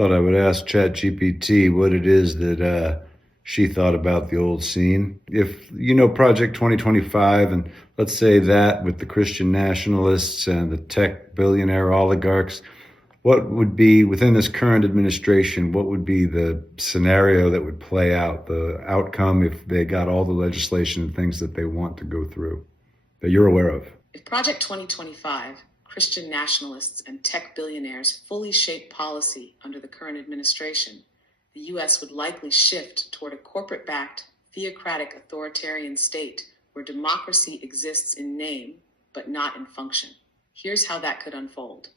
Thought I would ask ChatGPT what it is that she thought about the old scene. If you know Project 2025, and let's say that with the Christian nationalists and the tech billionaire oligarchs, what would be within this current administration? What would be the scenario that would play out, the outcome if they got all the legislation and things that they want to go through that you're aware of? If Project 2025, Christian nationalists and tech billionaires fully shape policy under the current administration, the U.S. would likely shift toward a corporate-backed, theocratic authoritarian state where democracy exists in name, but not in function. Here's how that could unfold.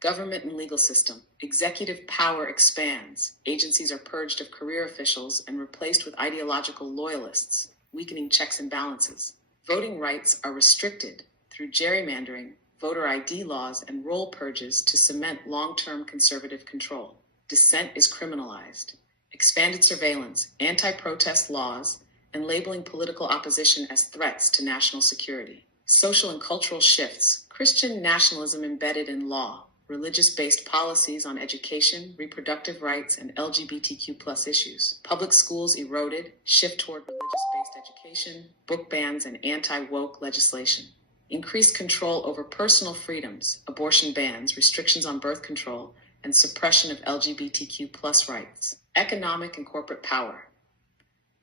Government and legal system. Executive power expands. Agencies are purged of career officials and replaced with ideological loyalists, weakening checks and balances. Voting rights are restricted through gerrymandering, voter ID laws, and roll purges to cement long-term conservative control. Dissent is criminalized. Expanded surveillance, anti-protest laws, and labeling political opposition as threats to national security. Social and cultural shifts. Christian nationalism embedded in law. Religious-based policies on education, reproductive rights, and LGBTQ+ issues. Public schools eroded, shift toward religious-based education, book bans, and anti-woke legislation. Increased control over personal freedoms, abortion bans, restrictions on birth control, and suppression of LGBTQ+ rights. Economic and corporate power.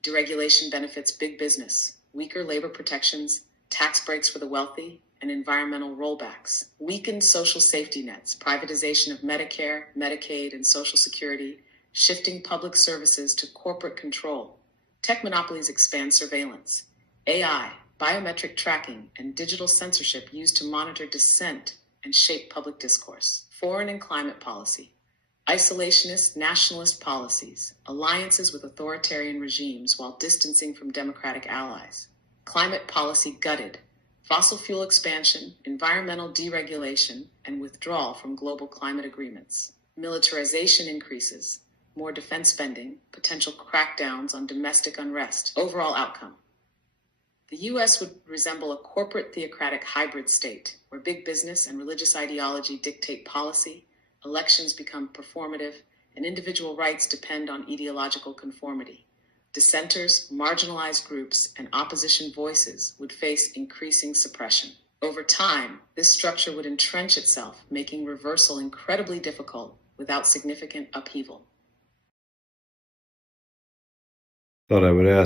Deregulation benefits big business, weaker labor protections, tax breaks for the wealthy, and environmental rollbacks. Weakened social safety nets, privatization of Medicare, Medicaid, and Social Security, shifting public services to corporate control. Tech monopolies expand surveillance. AI, biometric tracking, and digital censorship used to monitor dissent and shape public discourse. Foreign and climate policy. Isolationist, nationalist policies, alliances with authoritarian regimes while distancing from democratic allies. Climate policy gutted. Fossil fuel expansion, environmental deregulation, and withdrawal from global climate agreements. Militarization increases. More defense spending, potential crackdowns on domestic unrest. Overall outcome. The U.S. would resemble a corporate theocratic hybrid state where big business and religious ideology dictate policy, elections become performative, and individual rights depend on ideological conformity. Dissenters, marginalized groups, and opposition voices would face increasing suppression. Over time, this structure would entrench itself, making reversal incredibly difficult without significant upheaval. Thought I would ask